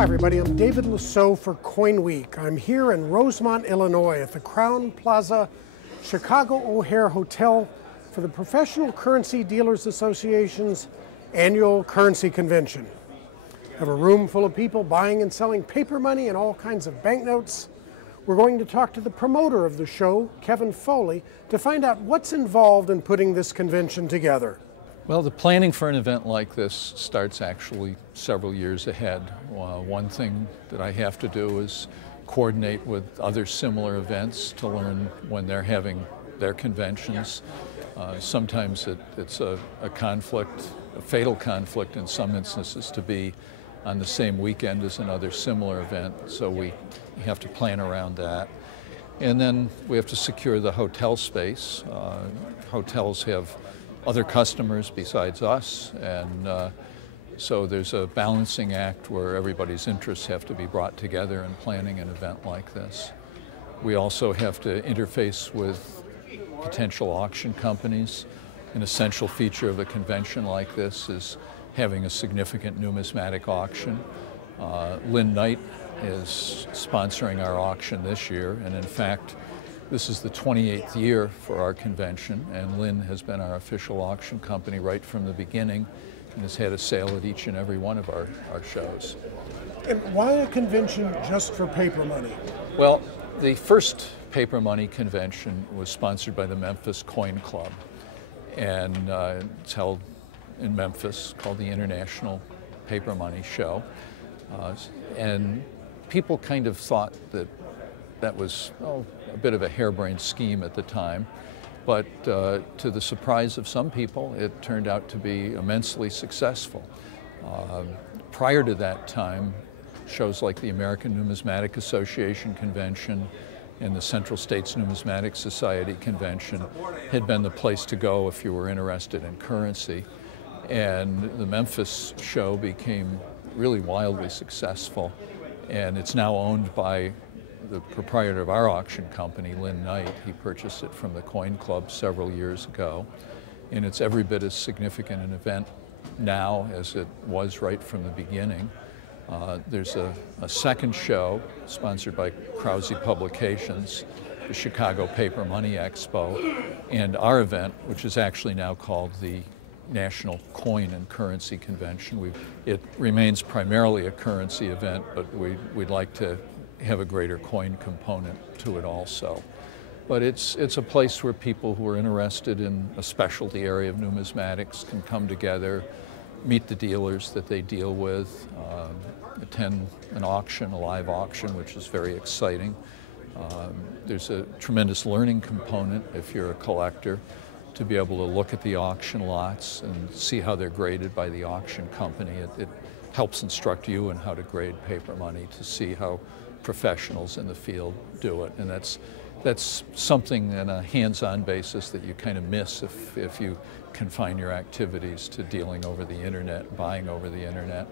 Hi everybody, I'm David Lisot for Coinweek. I'm here in Rosemont, Illinois at the Crowne Plaza Chicago O'Hare Hotel for the Professional Currency Dealers Association's annual currency convention. I have a room full of people buying and selling paper money and all kinds of banknotes. We're going to talk to the promoter of the show, Kevin Foley, to find out what's involved in putting this convention together. Well, the planning for an event like this starts actually several years ahead. One thing that I have to do is coordinate with other similar events to learn when they're having their conventions. Sometimes it's a conflict, a fatal conflict in some instances, to be on the same weekend as another similar event, so we have to plan around that. And then we have to secure the hotel space. Hotels have other customers besides us, and so there's a balancing act where everybody's interests have to be brought together in planning an event like this. We also have to interface with potential auction companies. An essential feature of a convention like this is having a significant numismatic auction. Lynn Knight is sponsoring our auction this year, and in fact this is the 28th year for our convention, and Lynn has been our official auction company right from the beginning and has had a sale at each and every one of our shows. And why a convention just for paper money? Well, the first paper money convention was sponsored by the Memphis Coin Club, and it's held in Memphis, called the International Paper Money Show. And people kind of thought that was a bit of a harebrained scheme at the time, but to the surprise of some people, it turned out to be immensely successful. Prior to that time, shows like the American Numismatic Association Convention and the Central States Numismatic Society Convention had been the place to go if you were interested in currency. And the Memphis show became really wildly successful, and it's now owned by the proprietor of our auction company, Lynn Knight. He purchased it from the Coin Club several years ago, and it's every bit as significant an event now as it was right from the beginning. There's a second show sponsored by Krause Publications, the Chicago Paper Money Expo, and our event, which is actually now called the National Coin and Currency Convention. It remains primarily a currency event, but we'd like to have a greater coin component to it also. But it's a place where people who are interested in a specialty area of numismatics can come together, meet the dealers that they deal with, attend an auction, a live auction, which is very exciting. There's a tremendous learning component if you're a collector, to be able to look at the auction lots and see how they're graded by the auction company. It helps instruct you in how to grade paper money, to see how professionals in the field do it. And that's something on a hands-on basis that you kind of miss if you confine your activities to dealing over the internet, buying over the internet.